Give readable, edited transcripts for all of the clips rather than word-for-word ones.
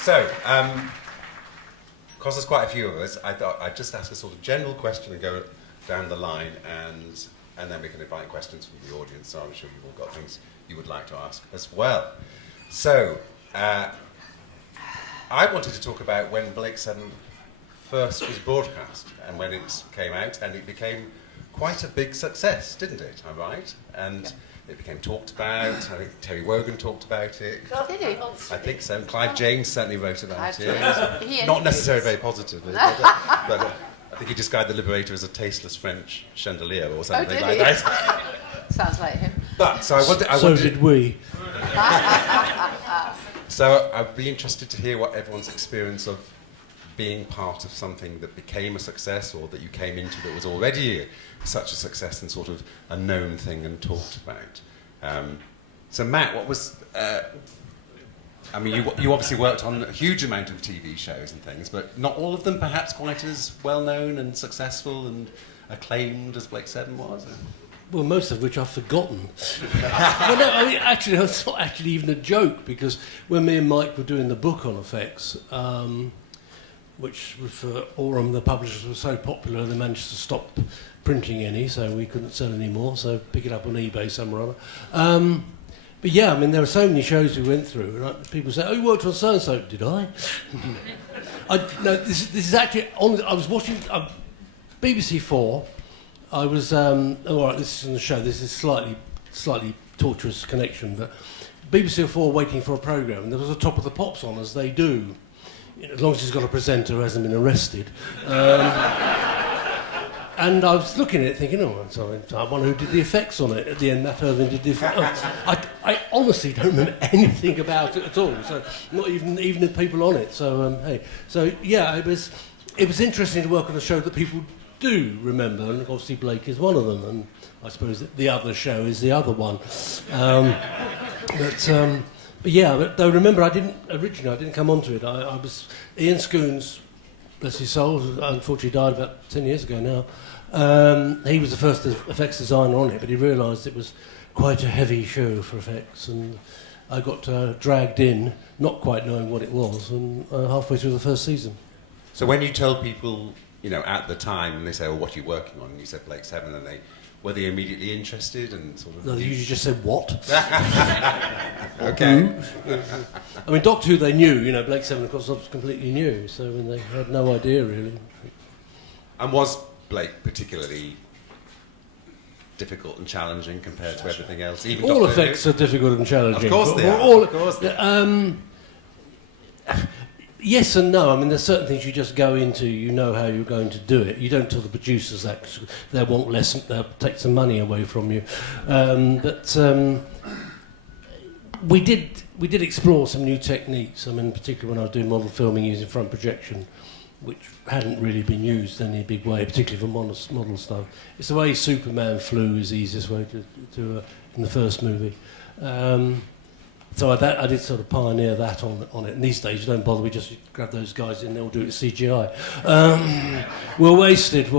So, because there's quite a few of us, I thought I'd just ask a sort of general question and go down the line, and then we can invite questions from the audience, so I'm sure you've all got things you would like to ask as well. So, I wanted to talk about when Blake 7 first was broadcast, and when it came out, and it became quite a big success, didn't it? Am I right? And it became talked about. I think Terry Wogan talked about it. Oh, did he? I think so. Clive James certainly wrote about it. He Not necessarily very positively, but I think he described the Liberator as a tasteless French chandelier or something like that. Sounds like him. But so So did we. So I'd be interested to hear what everyone's experience of being part of something that became a success, or that you came into that was already such a success and sort of a known thing and talked about. So Matt, what was... I mean, you obviously worked on a huge amount of TV shows and things, but not all of them perhaps quite as well-known and successful and acclaimed as Blake 7 was? Well, most of which I've forgotten. Well, no, I mean, actually, it's not actually even a joke, because when me and Mike were doing the book on effects, which for Aurum, the publishers were so popular, they managed to stop printing any, so we couldn't sell any more, so pick it up on eBay somewhere or other. But yeah, I mean, there were so many shows we went through, and people say, "Oh, you worked on so-and-so." Did I? No, this is actually... I was watching BBC 4. I was... all right, this is on the show. This is slightly tortuous connection, but BBC 4 waiting for a programme, and there was a Top of the Pops on, as they do, as long as he's got a presenter who hasn't been arrested. And I was looking at it thinking, oh, I'm sorry, I wonder who did the effects on it. At the end, Matt Irving did the effects. I honestly don't remember anything about it at all, so not even the people on it. So, hey. So, yeah, it was interesting to work on a show that people do remember, and obviously Blake is one of them, and I suppose the other show is the other one. But yeah, but though remember, I didn't come onto it. I was... Ian Scoons, bless his soul, unfortunately died about 10 years ago now. He was the first effects designer on it, but he realised it was quite a heavy show for effects, and I got dragged in, not quite knowing what it was, and halfway through the first season. So when you tell people, at the time, and they say, "Oh, what are you working on?" and you said Blake 7, and were they immediately interested and sort of... No, they usually just said, "What?" Okay. I mean, Doctor Who they knew, Blake 7, of course, was completely new, so they had no idea, really. And was Blake particularly difficult and challenging compared to everything else? Even all Doctor effects Who? are difficult and challenging. Of course they are. Of course they are. Yes and no. I mean, there's certain things you just go into, you know how you're going to do it. You don't tell the producers that, cause they want less, they'll take some money away from you. But we did explore some new techniques. I mean, particularly when I was doing model filming using front projection, which hadn't really been used in any big way, particularly for model stuff. It's the way Superman flew is the easiest way to do in the first movie. So I did sort of pioneer that on it. And these days, you don't bother, we just grab those guys in, they'll do it CGI. We're wasted.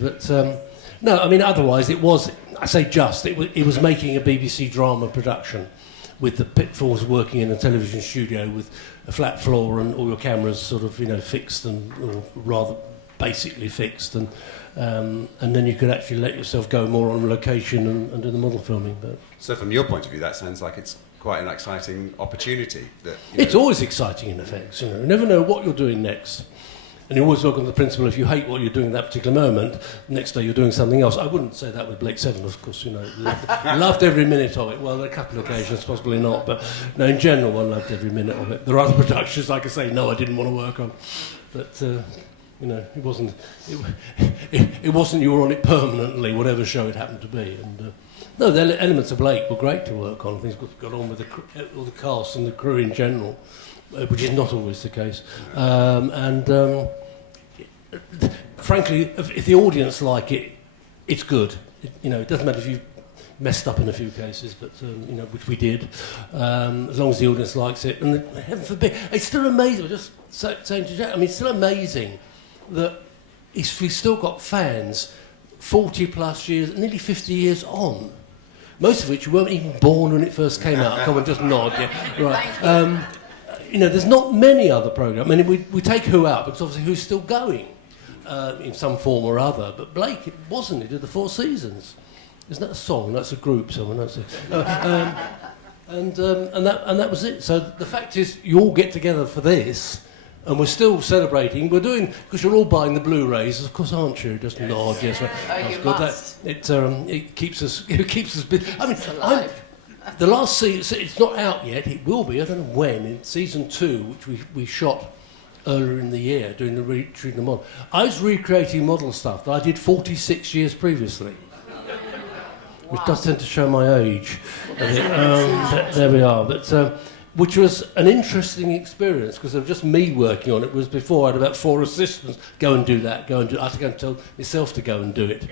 But no, I mean, otherwise it was, I say just, it was making a BBC drama production with the pitfalls of working in a television studio with a flat floor and all your cameras sort of, fixed or rather basically fixed. And then you could actually let yourself go more on location and do the model filming. But So from your point of view, that sounds like it's quite an exciting opportunity. It's always exciting in effects, You never know what you're doing next. And you always work on the principle, if you hate what you're doing at that particular moment, next day you're doing something else. I wouldn't say that with Blake 7, of course, loved every minute of it. Well, there are a couple of occasions, possibly not, but no, in general, one loved every minute of it. There are other productions, like I say, no, I didn't want to work on. But, it wasn't you were on it permanently, whatever show it happened to be. And no, the elements of Blake were great to work on. Things got on with all the cast and the crew in general, which is not always the case. Frankly, if the audience like it, it's good. It doesn't matter if you've messed up in a few cases, but which we did. As long as the audience likes it, and heaven forbid, it's still amazing. I'm just saying to Jack, it's still amazing that we've still got fans 40 plus years, nearly 50 years on. Most of which you weren't even born when it first came out. Come on, just nod. Yeah, right. there's not many other programmes. I mean, we take Who out because obviously Who's still going in some form or other. But Blake, it wasn't. He did the Four Seasons. Isn't that a song? That's a group. Someone knows it. And that was it. So the fact is, you all get together for this, and we're still celebrating. We're doing because you're all buying the Blu-rays, of course, aren't you? Just nod, yes. That's you good. must. It keeps us busy. I mean, alive. the last season, it's not out yet. It will be. I don't know when. In season 2, which we shot earlier in the year, doing the model. I was recreating model stuff that I did 46 years previously. Which does tend to show my age. But there we are. But which was an interesting experience because it was just me working on it. Whereas before I had about 4 assistants. Go and do that. Go and do it. I had to go and tell myself to go and do it.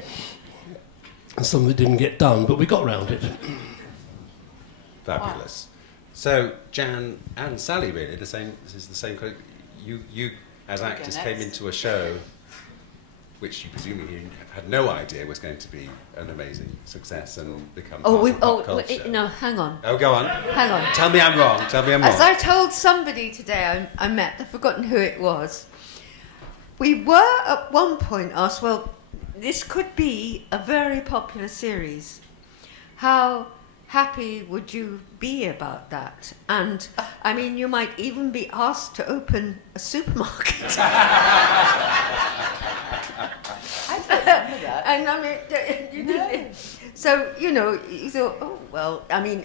And some of it didn't get done, but we got round it. Fabulous. So Jan and Sally, really, this is the same. You as actors came into a show which you presumably had no idea was going to be an amazing success and become part of pop culture. No, hang on. Oh, go on. Hang on. Tell me I'm wrong. As I told somebody today I met, I've forgotten who it was, we were at one point asked, well, this could be a very popular series. How happy would you be about that? And, I mean, you might even be asked to open a supermarket. I don't remember that. And I mean, you know, so, you thought, oh, well, I mean,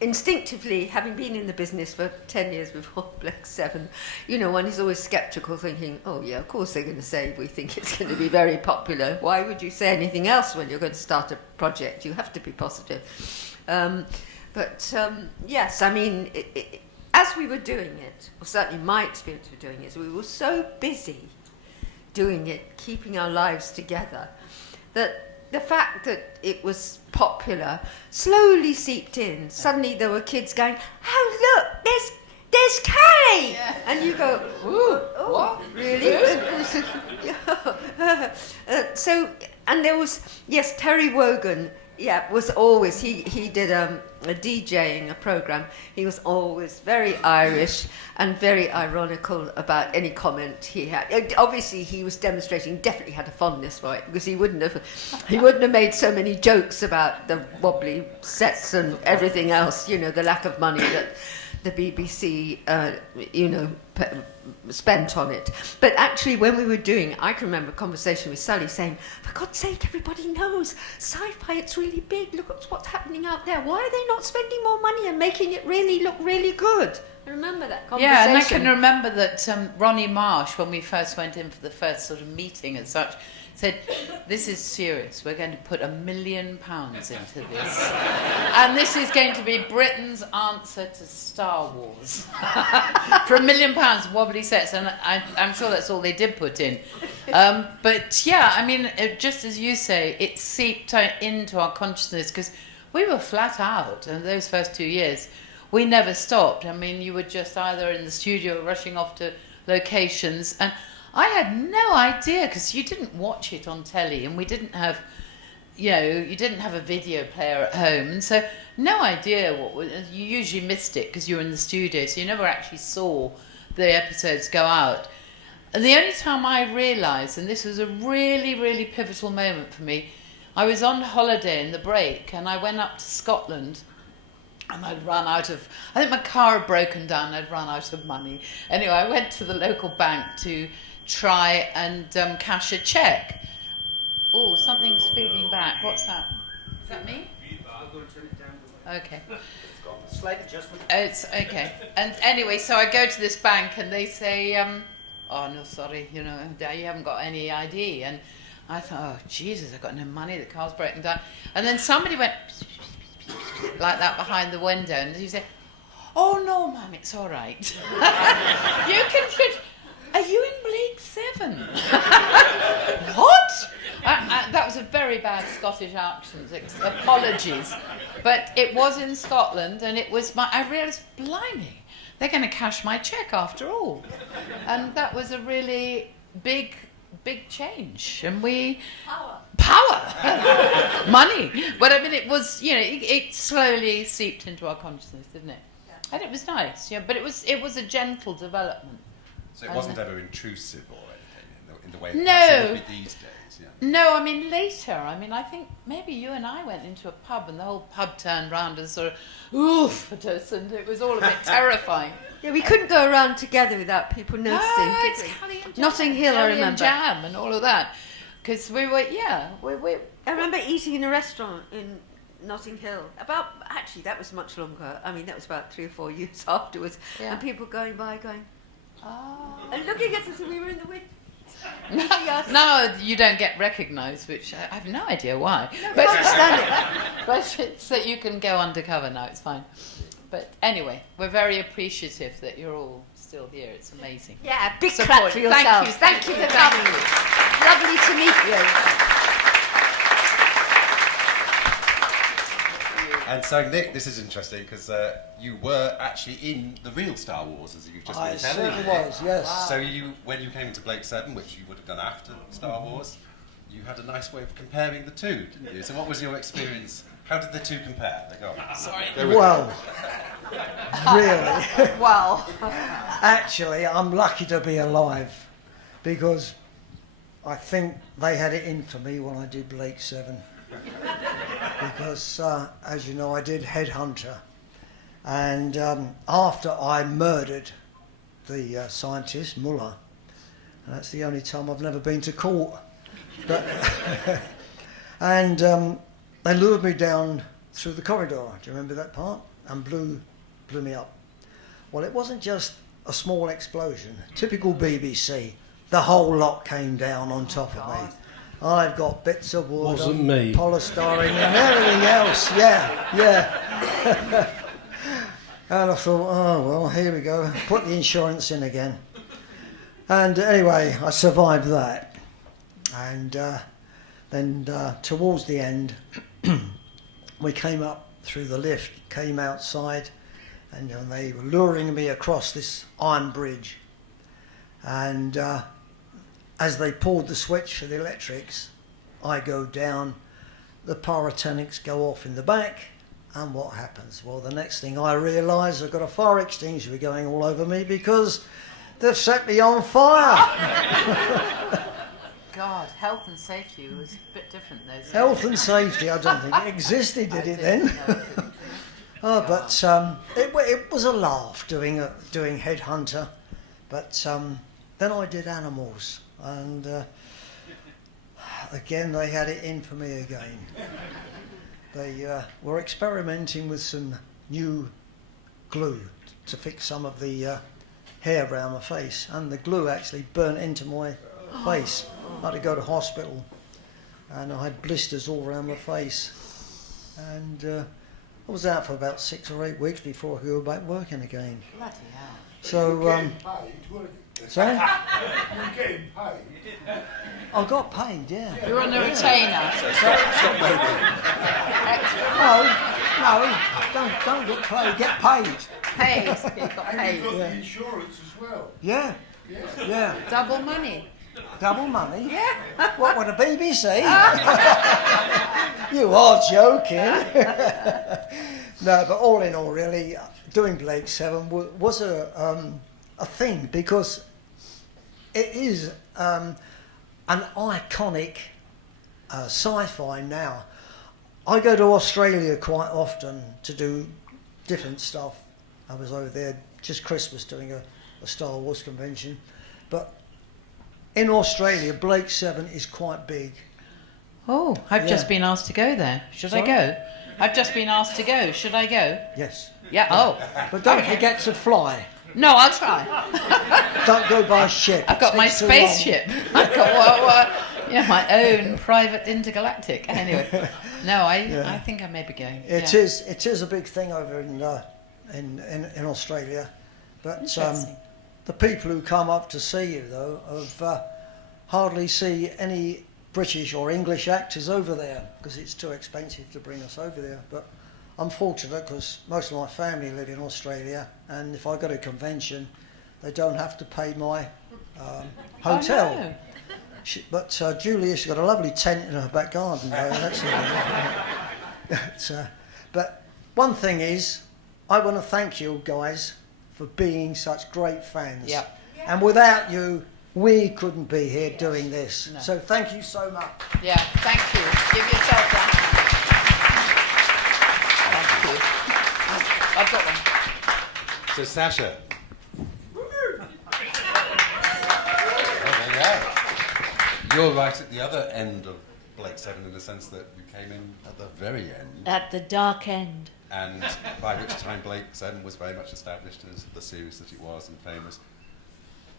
instinctively, having been in the business for 10 years before Black 7, one is always sceptical, thinking, oh, yeah, of course they're going to say we think it's going to be very popular. Why would you say anything else when you're going to start a project? You have to be positive. Yes, I mean, as we were doing it, or certainly my experience of doing it, is we were so busy doing it, keeping our lives together, that the fact that it was popular slowly seeped in. Suddenly there were kids going, oh, look, there's Callie! Yeah. And you go, ooh, what? Really? And there was, yes, Terry Wogan, was always, he did a DJing, a programme. He was always very Irish and very ironical about any comment he had. Obviously, he was demonstrating, definitely had a fondness for it, because he wouldn't have made so many jokes about the wobbly sets and everything else, the lack of money that the BBC, spent on it. But actually, when we were doing, I can remember a conversation with Sally saying, for God's sake, everybody knows sci-fi, it's really big. Look at what's happening out there. Why are they not spending more money and making it really look really good? I remember that conversation. Yeah, and I can remember that Ronnie Marsh, when we first went in for the first sort of meeting and such, said, this is serious, we're going to put £1 million into this. And this is going to be Britain's answer to Star Wars. For £1 million, wobbly sets, and I'm sure that's all they did put in. But yeah, I mean, just as you say, it seeped into our consciousness, because we were flat out in those first 2 years. We never stopped. I mean, you were just either in the studio or rushing off to locations, and I had no idea, because you didn't watch it on telly, and we didn't have, you didn't have a video player at home, and so no idea you usually missed it because you were in the studio, so you never actually saw the episodes go out. And the only time I realised, and this was a really, really pivotal moment for me, I was on holiday in the break, and I went up to Scotland, and I'd run out of, I think my car had broken down, I'd run out of money. Anyway, I went to the local bank to try and cash a cheque. Oh, something's feeding back. What's that? Is that me? I'm going to turn it down. Okay. Slight adjustment. It's okay. And anyway, so I go to this bank and they say, oh, no, sorry, you haven't got any ID. And I thought, oh, Jesus, I've got no money, the car's breaking down. And then somebody went like that behind the window, and you say, oh, no, ma'am, it's all right. You can... Are you in Blake 7? What? That was a very bad Scottish accent. Apologies. But it was in Scotland, and it was I realised, blimey, they're going to cash my cheque after all. And that was a really big change. And Power! Money! But I mean, it was, it slowly seeped into our consciousness, didn't it? And it was nice, yeah, but it was a gentle development. So it wasn't ever intrusive or anything in the way No. it would be these days. Yeah. No, I mean later. I mean, I think maybe you and I went into a pub and the whole pub turned round and sort of oof at us, and it was all a bit terrifying. Yeah, we couldn't go around together without people noticing. No, could it's we? Callie and Jam. Notting Hill, I Callie and remember. Jam and all of that, because we were I remember eating in a restaurant in Notting Hill. Actually, that was much longer. I mean, that was about 3 or 4 years afterwards. Yeah. And people going by, going, Oh. and looking at us, and we were in the window. No, you don't get recognised, which I have no idea why. I can't understand it. But it's that you can go undercover now, it's fine. But anyway, we're very appreciative that you're all still here. It's amazing. Yeah, big Support. clap for yourselves. Thank you for for coming. coming. Lovely to meet you. And so, Nick, this is interesting because you were actually in the real Star Wars, as you've just I been telling certainly me. was, yes. So when you came into Blake 7, which you would have done after Star Wars, you had a nice way of comparing the two, didn't you? So what was your experience? How did the two compare? They go, Sorry. Well, really, Well, actually, I'm lucky to be alive because I think they had it in for me when I did Blake 7. Because, as you know, I did Headhunter. And after I murdered the scientist, Muller, and that's the only time I've never been to court. But and they lured me down through the corridor. Do you remember that part? And blew me up. Well, it wasn't just a small explosion. Typical BBC. The whole lot came down on top of me. I've got bits of wood, Wasn't me. polystyrene and everything else. Yeah. And I thought, oh, well, here we go. Put the insurance in again. And anyway, I survived that. And then towards the end, we came up through the lift, came outside, and they were luring me across this iron bridge. And as they pulled the switch for the electrics, I go down, the pyrotechnics go off in the back, and what happens? Well, the next thing I realise, I've got a fire extinguisher going all over me because they've set me on fire. God, health and safety was a bit different those Health and safety, I don't think it existed, did it then? Oh, but it was a laugh doing Headhunter, but then I did Animals, and again they had it in for me again. They were experimenting with some new glue to fix some of the hair around my face, and the glue actually burnt into my face. I had to go to hospital, and I had blisters all around my face, and I was out for about 6 or 8 weeks before I could go back working again. Bloody hell. So, sorry? You're getting paid. I got paid, yeah. You're on a retainer. No, don't get paid, get paid. Paid. You got And paid. you've got Yeah. the insurance as well. Yeah, yeah. Double money. Double money? Yeah. What, with the BBC? You are joking. No, but all in all, really, doing Blake 7 was a thing because it is an iconic sci-fi now. I go to Australia quite often to do different stuff. I was over there just Christmas doing a Star Wars convention. But in Australia, Blake 7 is quite big. Oh, I've just Yeah. been asked to go there. Should I Sorry? go? I've just been asked to go. Should I go? Yes. Yeah. Oh. But don't Okay. forget to fly. No, I'll try. Don't go by ship. I've got It my takes too long. spaceship. I've got my own private intergalactic. Anyway, no, I think I may be going. It yeah. is a big thing over in Australia, but Interesting. the people who come up to see you though have hardly see any British or English actors over there because it's too expensive to bring us over there. But I'm fortunate because most of my family live in Australia, and if I go to a convention, they don't have to pay my hotel. Oh, no. But Julia's got a lovely tent in her back garden. Though, but one thing is, I want to thank you guys for being such great fans. Yep. And without you, we couldn't be here doing this. No. So thank you so much. Yeah, thank you. Give yourself that. Thank you. I've got one. So, Sasha. You're right at the other end of Blake 7 in the sense that you came in at the very end. At the dark end. And by which time Blake 7 was very much established as the series that it was and famous.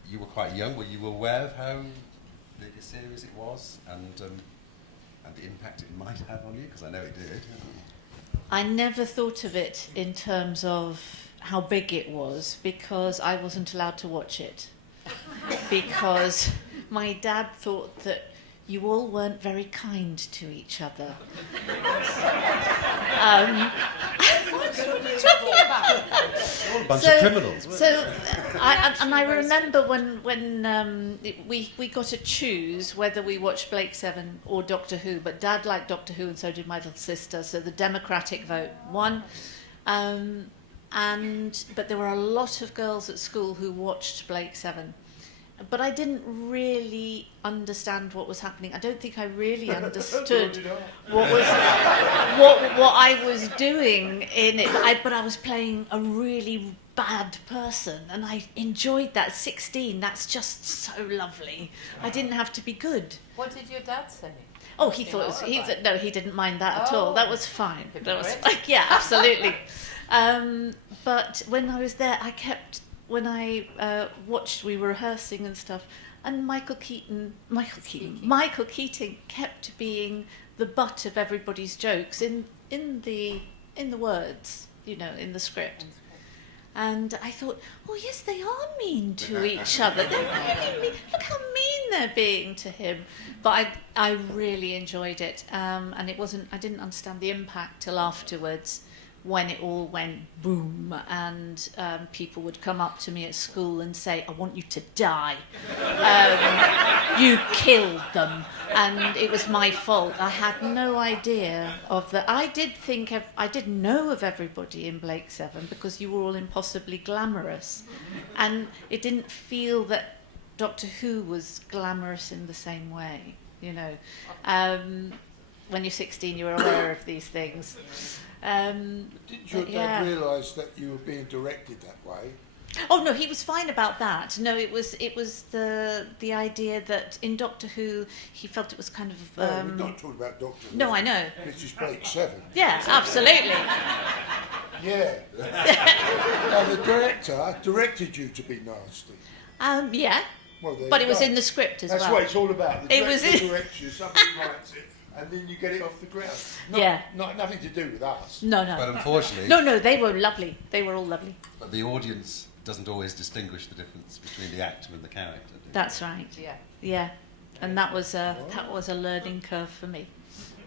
You were quite young. Were you aware of how big a series it was and the impact it might have on you? Because I know it did. I never thought of it in terms of how big it was because I wasn't allowed to watch it. Because my dad thought that you all weren't very kind to each other. What are you talking about? All a bunch of criminals. weren't So, I remember when we got to choose whether we watched Blake 7 or Doctor Who, but Dad liked Doctor Who and so did my little sister, so the Democratic vote won. But there were a lot of girls at school who watched Blake 7. But I didn't really understand what was happening. I don't think I really understood what I was doing in it. But I was playing a really bad person, and I enjoyed that. 16, that's just so lovely. I didn't have to be good. What did your dad say? Oh, he thought it was, no, he didn't mind that at all. That was fine. That was Hypocrite. yeah, absolutely. But when I was there, when I watched, we were rehearsing and stuff, and Michael Keating kept being the butt of everybody's jokes in the words, in the script. And I thought, oh yes, they are mean to each other. They're really mean. Look how mean they're being to him. But I really enjoyed it, and I didn't understand the impact till afterwards, when it all went boom, and people would come up to me at school and say, I want you to die. You killed them. And it was my fault. I had no idea of that. I did know of everybody in Blake 7 because you were all impossibly glamorous. And it didn't feel that Doctor Who was glamorous in the same way, When you're 16, you're aware of these things. Did your dad realise that you were being directed that way? Oh no, he was fine about that. No, it was the idea that in Doctor Who he felt it was kind of. We're not talking about Doctor Who. No, I know. This is Blake 7. Yeah, absolutely. Yeah. Now the director directed you to be nasty. Yeah. Well, there But you it was go. in the script as That's well. what it's all about. The It was director in- directs you, somebody writes it, and then you get it off the ground. Nothing to do with us. No. But unfortunately, No, they were lovely. They were all lovely. but the audience doesn't always distinguish the difference between the actor and the character. do they? That's right. Yeah. Yeah, and that was a learning curve for me.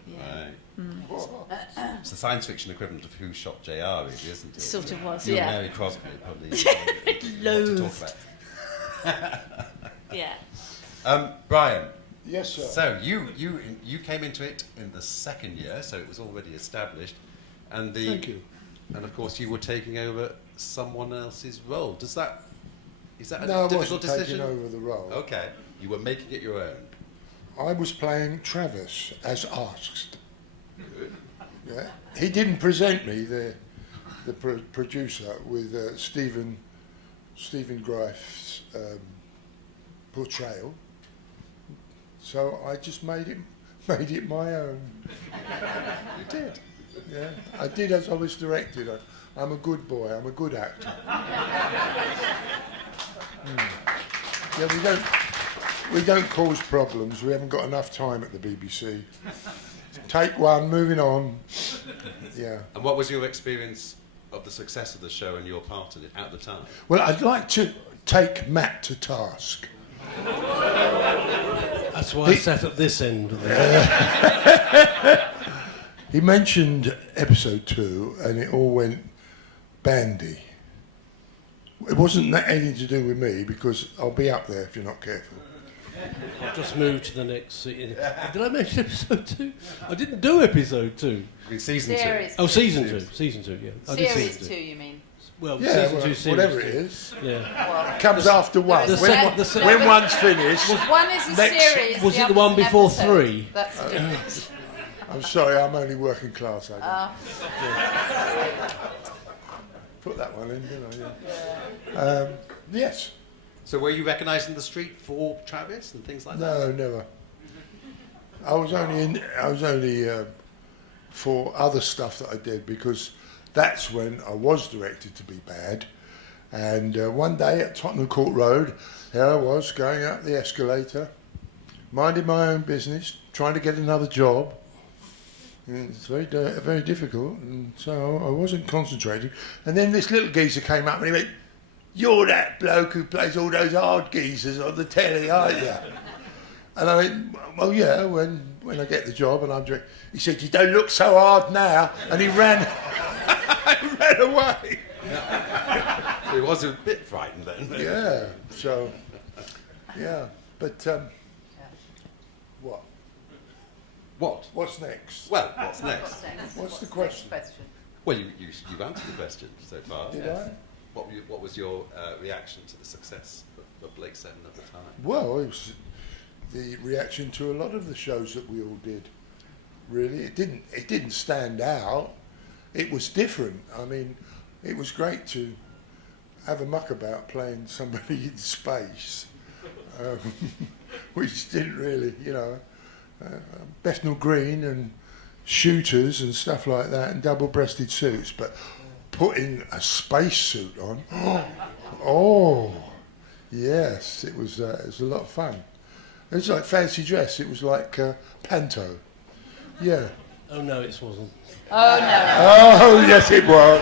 Yeah. Right. It's the science fiction equivalent of Who Shot JR, really, isn't it? Sort of was, You and yeah. Mary Crosby probably Loathed. want to talk about. Yeah. Brian. Yes, sir. So you came into it in the second year, so it was already established, and Thank you. And of course, you were taking over someone else's role. Is that a No, I difficult wasn't decision? taking over the role. Okay, you were making it your own. I was playing Travis as asked. Yeah. He didn't present me, the producer, with Stephen Wraith's portrayal. So I just made it my own. You did. Yeah, I did as I was directed. I'm a good boy. I'm a good actor. Yeah, we don't cause problems. We haven't got enough time at the BBC. Take one, moving on. Yeah. And what was your experience of the success of the show and your part in it at the time? Well, I'd like to take Matt to task. That's why I sat at this end of the He mentioned episode 2, and it all went bandy. It wasn't anything to do with me, because I'll be up there if you're not careful. I've just moved to the next scene. Did I mention episode 2? I didn't do episode 2. Season 2. Series Oh, two. season 2. Season 2, yeah. I did Series season 2, you mean? Well, Yeah, season 2, series whatever 2. it is. Yeah. Comes after one. the When, se- when one's finished, One is a Next- series. Was it the other's one an before episode. 3? That's the difference. I'm sorry, I'm only working class. I put that one in, didn't I? Yeah. Yes. So were you recognised in the street for Travis and things like that? No, never. I was only for other stuff that I did, because that's when I was directed to be bad. And one day at Tottenham Court Road, here I was going up the escalator, minding my own business, trying to get another job. And it's very difficult, and so I wasn't concentrating. And then this little geezer came up and he went, "You're that bloke who plays all those hard geezers on the telly, aren't you?" And I went, "Well, yeah, when I get the job and I'm doing." He said, "You don't look so hard now," and he ran, he ran away. He was a bit frightened then. Yeah. So, yeah, but what? What? What's next? Well, what's next? What's the question? Next question? Well, you've answered the question so far. Did yes. I? What was your reaction to the success of Blake Seven at the time? Well, it was the reaction to a lot of the shows that we all did. Really, it didn't stand out. It was different. I mean, it was great to have a muck about playing somebody in space, which didn't really, Bethnal Green and shooters and stuff like that, and double-breasted suits, but putting a space suit on, oh, yes, it was a lot of fun. It was like fancy dress. It was like panto. Yeah. Oh, no, it wasn't. Oh, no. Oh, yes, it was.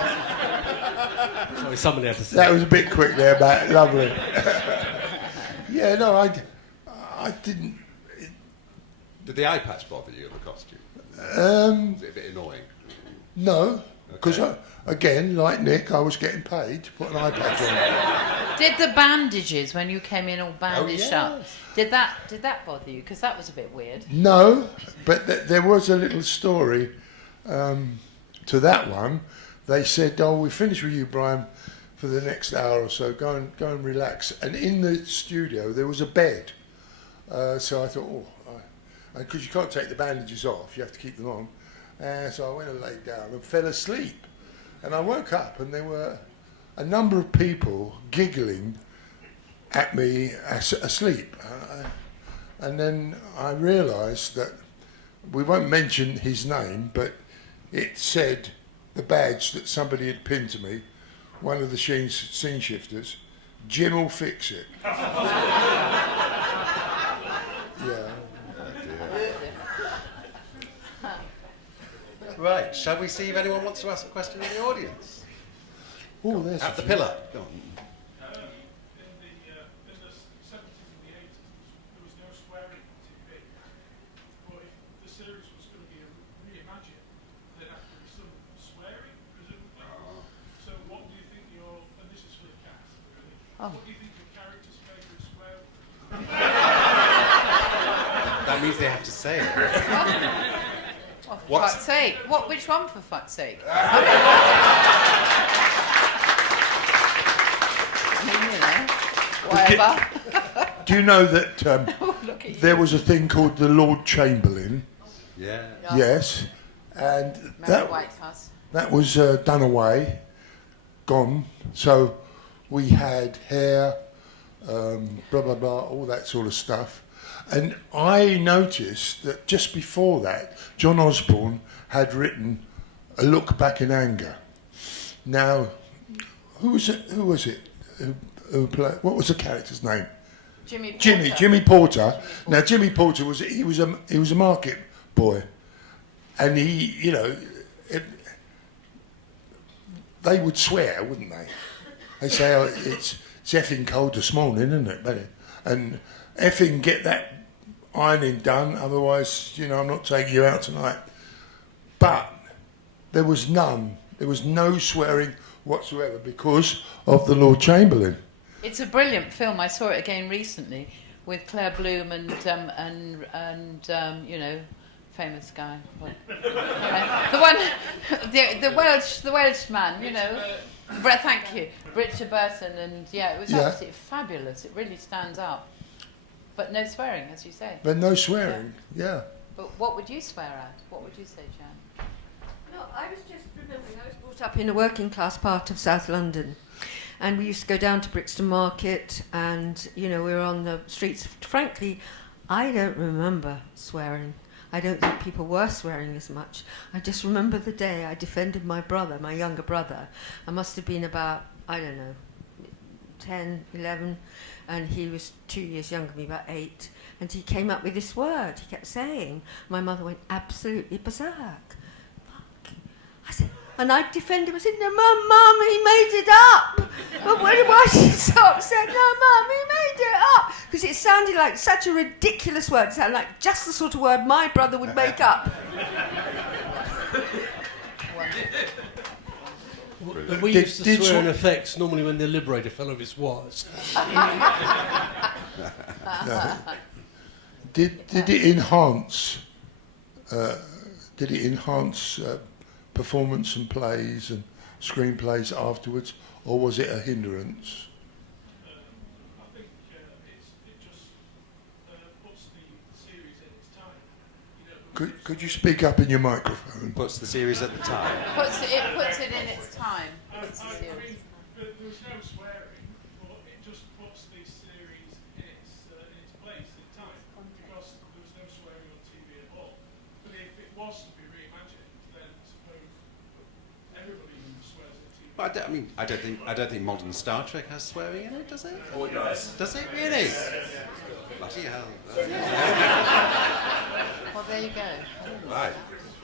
Sorry, somebody had to say That was a bit quick there, Matt. Lovely. Yeah, no, I didn't. Did the eye patch bother you in the costume? Was it a bit annoying? No, because Okay. again, like Nick, I was getting paid to put an eye patch on. Did the bandages, when you came in all bandaged up, yes. did that bother you? Because that was a bit weird. No, but there was a little story to that one. They said, "Oh, we finished with you, Brian, for the next hour or so. Go and relax." And in the studio there was a bed, so I thought, because you can't take the bandages off, you have to keep them on. So I went and laid down and fell asleep. And I woke up and there were a number of people giggling at me asleep. And then I realised that, we won't mention his name, but it said, the badge that somebody had pinned to me, one of the scene shifters, "Jim will fix it." Yeah. Right, shall we see if anyone wants to ask a question in the audience? Oh, there's At a the few. pillar. Go on. In the 70s and the 80s, there was no swearing on TV. But if the series was going to be reimagined, there'd have to be some swearing, presumably. So what do you think and this is for the cast, really, what do you think your character's favourite swear word? That means they have to say it. Oh, for What's- fuck's sake. Which one, for fuck's sake? I mean, whatever. Do you know that Oh, look at you. there was a thing called the Lord Chamberlain? Yeah. Yeah. Yes. And Mary Whitehouse. that was done away, gone. So we had hair, blah, blah, blah, all that sort of stuff. And I noticed that just before that, John Osborne had written A Look Back in Anger. Now, who was it? Who played? What was the character's name? Jimmy Porter. Jimmy Porter. Now, Jimmy Porter was a market boy, and they would swear, wouldn't they? They say, "Oh, it's effing cold this morning, isn't it, buddy?" And effing get that ironing done, otherwise, I'm not taking you out tonight. But there was no swearing whatsoever because of the Lord Chamberlain. It's a brilliant film. I saw it again recently, with Claire Bloom and you know, famous guy. The one, the Welsh man, you know. Thank you, Richard Burton, and yeah, it was absolutely fabulous. It really stands out. But no swearing, as you say. But no swearing, yeah. But what would you swear at? What would you say, Jan? No, I was just remembering, I was brought up in a working class part of South London, and we used to go down to Brixton Market, and, you know, we were on the streets. Frankly, I don't remember swearing. I don't think people were swearing as much. I just remember the day I defended my brother, my younger brother. I must have been about, I don't know, 10, 11, and he was 2 years younger than me, about 8, and he came up with this word. He kept saying. My mother went absolutely berserk. Fuck. I said, and I defended him. I said, no, Mum, he made it up. But why is she so upset? No, Mum, he made it up. Because it sounded like such a ridiculous word. It sounded like just the sort of word my brother would make up. And we used to swear in effects normally when the Liberator fell off his wires. No. Did it enhance? Did it enhance performance and plays and screenplays afterwards, or was it a hindrance? I think it just puts the series in its time. You know, Could you speak up in your microphone? Puts the series at the time. Puts it in its time. Puts the I series. mean, there was no swearing, but it just puts the series in its place in time, because there was no swearing on TV at all. But if it was to be reimagined, then I suppose everybody swears on TV. But I don't think modern Star Trek has swearing in it, does it? Oh, it does. Does it really? Bloody hell. Well, there you go. Right.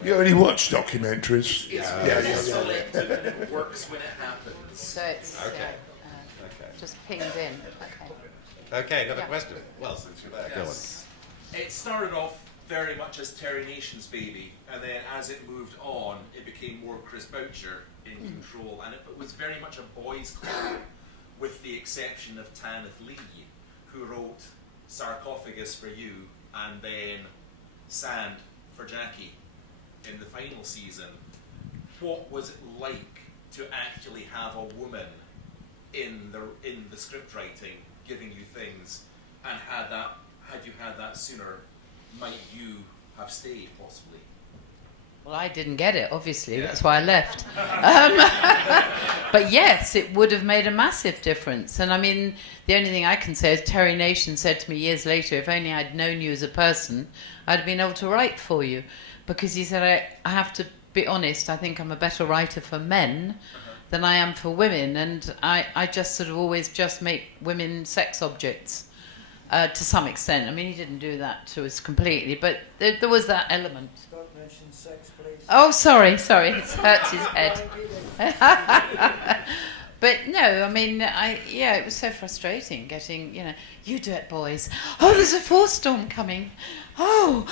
You only watch documentaries. It's very selective and it works when it happens. So it's Okay. just pinged in. Okay. Okay, another Yeah. question. Well, since you're there, go on. Yes. It started off very much as Terry Nation's baby, and then as it moved on, it became more Chris Boucher in control, and it was very much a boys' club, with the exception of Tanith Lee, who wrote Sarcophagus for You and then Sand for Jackie in the final season. What was it like to actually have a woman in the script writing giving you things, and had you had that sooner, might you have stayed possibly? Well, I didn't get it, obviously. That's why I left. But yes, it would have made a massive difference. And I mean, the only thing I can say is Terry Nation said to me years later, if only I'd known you as a person, I'd have been able to write for you. Because he said, I have to be honest, I think I'm a better writer for men than I am for women. And I just sort of always just make women sex objects. To some extent. I mean, he didn't do that to us completely, but there was that element. Don't mention sex, please. Oh, sorry, it hurts his head. But no, I mean, it was so frustrating getting, you do it, boys. Oh, there's a force storm coming. Oh,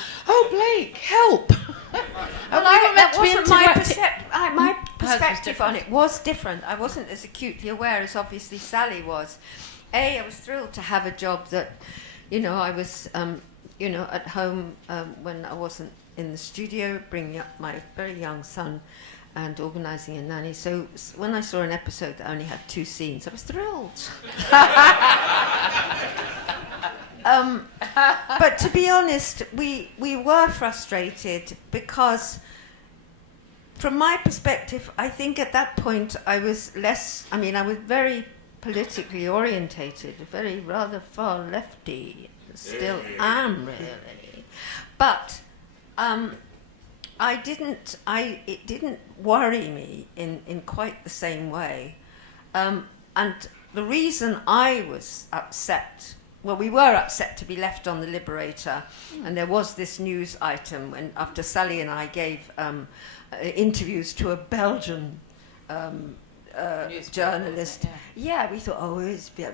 Blake, help. Well, that wasn't my perspective on it was different. I wasn't as acutely aware as obviously Sally was. I was thrilled to have a job that, I was, at home when I wasn't in the studio, bringing up my very young son and organising a nanny. So when I saw an episode that only had 2 scenes, I was thrilled. But to be honest, we were frustrated because, from my perspective, I think at that point I was I was very politically orientated, very rather far lefty, still am really, but it didn't worry me in quite the same way, and the reason I was upset, we were upset to be left on the Liberator, and there was this news item when after Sally and I gave interviews to a Belgian journalist. Yeah, we thought,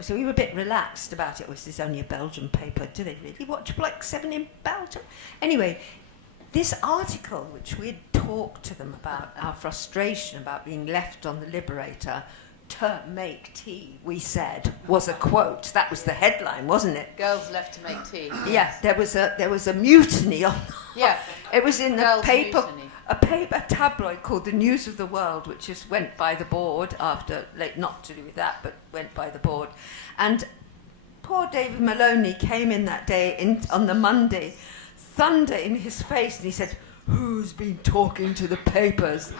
so we were a bit relaxed about it. This is only a Belgian paper. Do they really watch Black 7 in Belgium? Anyway, this article, which we had talked to them about our frustration about being left on the Liberator, to make tea, we said, was a quote. That was the headline, wasn't it? Girls left to make tea. Yeah, there was a mutiny on. Yeah. It was in the Girls' paper, mutiny. a tabloid called the News of the World, which just went by the board after, like, not to do with that, but went by the board. And poor David Maloney came in that day on the Monday, thunder in his face, and he said, "Who's been talking to the papers?"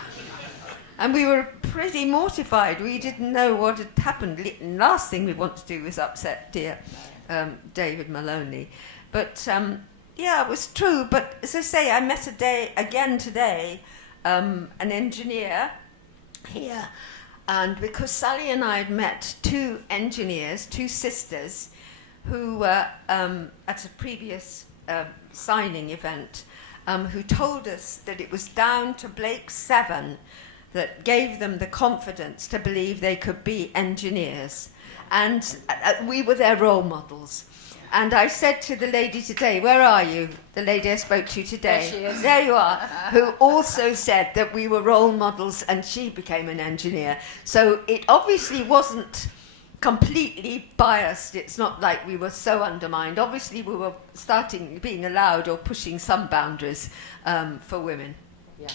And we were pretty mortified. We didn't know what had happened. Last thing we want to do is upset dear David Maloney. But yeah, it was true. But as I say, I met again today an engineer here. And because Sally and I had met two engineers, two sisters, who were at a previous signing event, who told us that it was down to Blake 7 that gave them the confidence to believe they could be engineers. And we were their role models. And I said to the lady today, where are you? The lady I spoke to today. There she is. There you are. Who also said that we were role models and she became an engineer. So it obviously wasn't completely biased. It's not like we were so undermined. Obviously we were being allowed or pushing some boundaries for women. Yeah.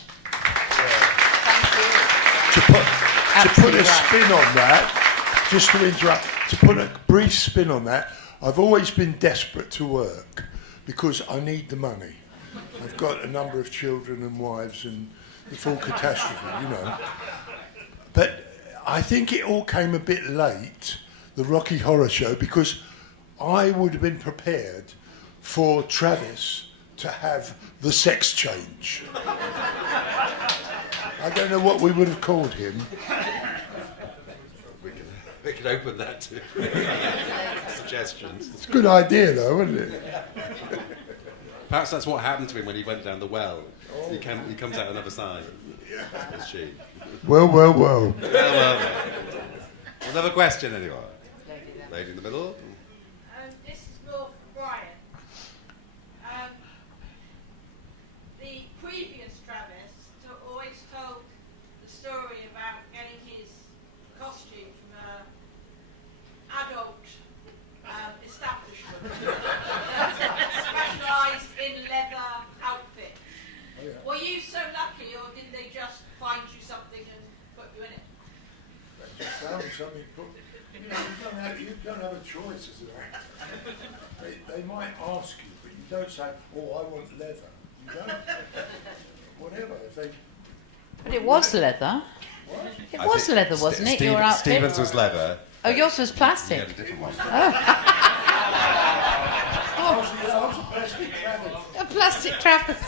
To put a spin on that, just to interrupt, to put a brief spin on that, I've always been desperate to work because I need the money. I've got a number of children and wives and the full catastrophe, you know. But I think it all came a bit late, the Rocky Horror Show, because I would have been prepared for Travis to have the sex change. I don't know what we would have called him. We could open that to suggestions. It's a good idea, though, isn't it? Perhaps that's what happened to him when he went down the well. He comes out another side. As she. Well. Well. Another question, anyone? Lady in the middle. This is more for Brian. The previous Travis always told the story about getting his costume from an adult establishment specialised in leather outfit. Oh, yeah. Were you so lucky, or did they just find you something and put you in it? They just found something. You don't have a choice as an actor. They might ask you, but you don't say, "Oh, I want leather." You don't. Whatever. If they. But it was leather. What? It was leather, wasn't it? Your outfit. Stevens was leather. Oh, yours was He plastic. had a different one. I was a plastic Travis. A plastic Travis.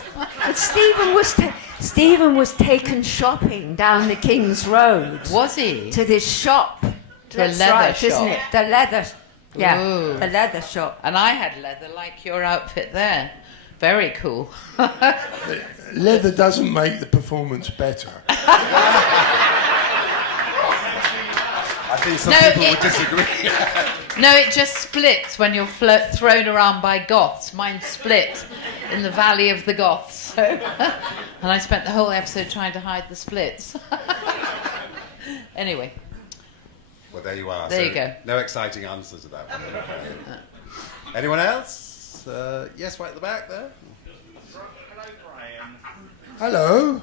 But Stephen was taken shopping down the King's Road. Was he? To this shop. To a That's leather right, shop. isn't it? The leather. Yeah, Ooh. the leather shop. And I had leather like your outfit there. Very cool. Leather doesn't make the performance better. I think some No, people it- would disagree. No, it just splits when you're thrown around by goths. Mine split in the valley of the goths. So and I spent the whole episode trying to hide the splits. Anyway. Well, there you are. There you go. No exciting answers to that one. Anyone else? Yes, right at the back there. Hello, Brian. Hello.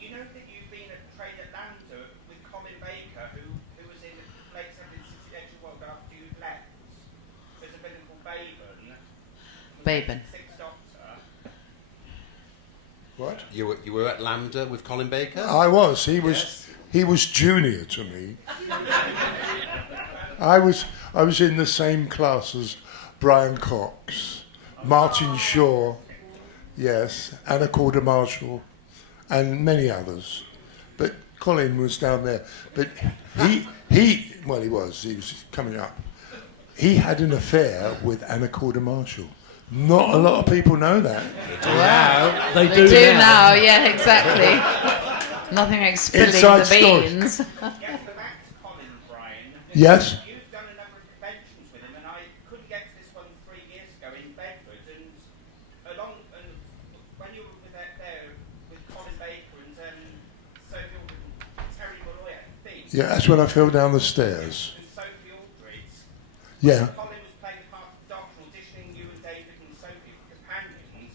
You know that you've been at Trade Atlanta with Colin Baker, who was in the late 1760s Extra World after you left. There's a villain called Baben. Baben. Sixth Doctor. What? You were at Lambda with Colin Baker? I was. Yes. He was junior to me. I was in the same class as Brian Cox, Martin Shaw, yes, Anna Corder Marshall, and many others. But Colin was down there. But he was coming up. He had an affair with Anna Corder Marshall. Not a lot of people know that. Wow. They Do do now, yeah, exactly. Nothing like spilling Inside the story. beans. Yes, but back to Colin, Brian. Yes? You've done a number of conventions with him, and I couldn't get to this one 3 years ago in Bedford. And when you were there with Colin Baker and Sophie Alden, Terry Malloy, I think, Yeah, that's when I fell down the stairs. And Sophie Aldridge. Yeah. Colin was playing the part of the doctor, auditioning you and David and Sophie for companions,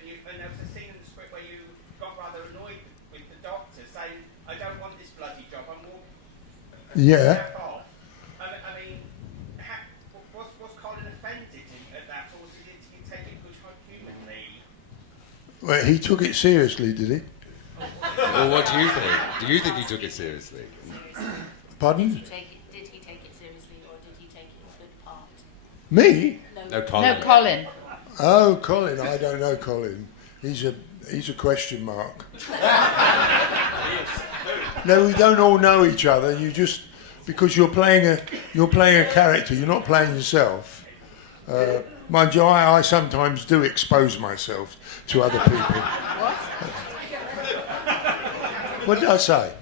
and there was a scene in the script where you got rather annoyed with the doctor, saying, "I don't want this bloody job. I'm walking." Yeah. Off. I mean, was Colin offended at that, or did he take it good humanly? Well, he took it seriously, did he? Well, what do you think? Do you think he took it seriously? Pardon? Did he take it seriously, or did he take it as good part? Me? No, Colin. No, Colin. Oh, Colin. I don't know Colin. He's a question mark. No, we don't all know each other. You just because you're playing a character. You're not playing yourself. Mind you, I sometimes do expose myself to other people. What did I say?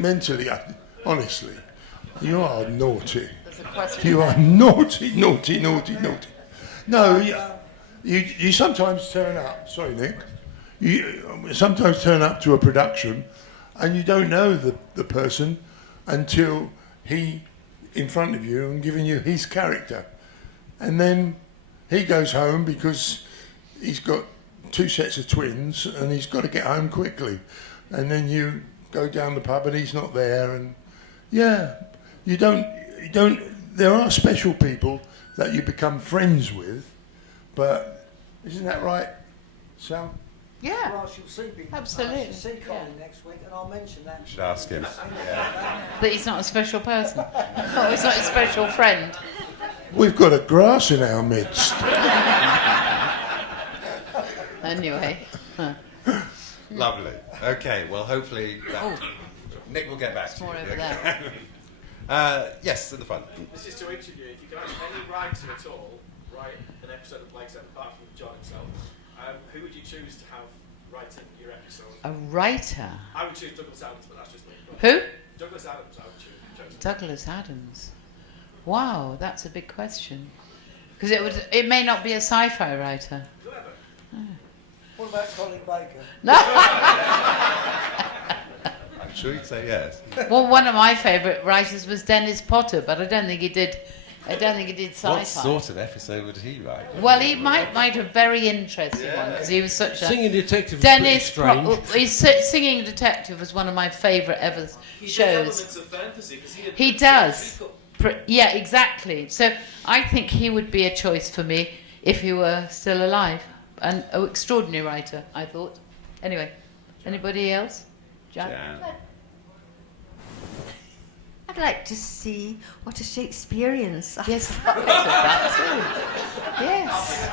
Mentally, honestly, you are naughty. You are naughty. No, you sometimes turn up. Sorry, Nick. You sometimes turn up to a production, and you don't know the person until he in front of you and giving you his character, and then he goes home because he's got 2 sets of twins and he's got to get home quickly, and then you go down the pub and he's not there, and you don't there are special people that you become friends with, but isn't that right, Sal? Yeah. Well, I shall see people. Absolutely. I shall see Colin next week, and I'll mention that. You should ask him. That he's not a special person. Oh, he's not a special friend. We've got a grass in our midst. Anyway. Lovely. Okay, well, hopefully that... Nick will get back to you. More over there. Yes, at the front. This is to interview. If you could ask any writer at all write an episode of Blake's apart from John himself, who would you choose to have writing your episode? A writer? I would choose Douglas Adams, but that's just me. Who? Douglas Adams, I would choose. Douglas Adams. Wow, that's a big question. Because it may not be a sci-fi writer. Whoever. Oh. What about Colin Baker? No. I'm sure you'd say yes. Well, one of my favourite writers was Dennis Potter, but I don't think he did sci-fi. What sort of episode would he write? Well, he might a very interesting one because he was such a Singing Detective. Dennis. Strange. Singing Detective was one of my favourite ever He shows. did elements of fantasy because He does. Yeah, exactly. So I think he would be a choice for me if he were still alive. An extraordinary writer, I thought. Anyway, anybody else? Jack? Jan. I'd like to see what a Shakespearean's. Yes, that too. Yes.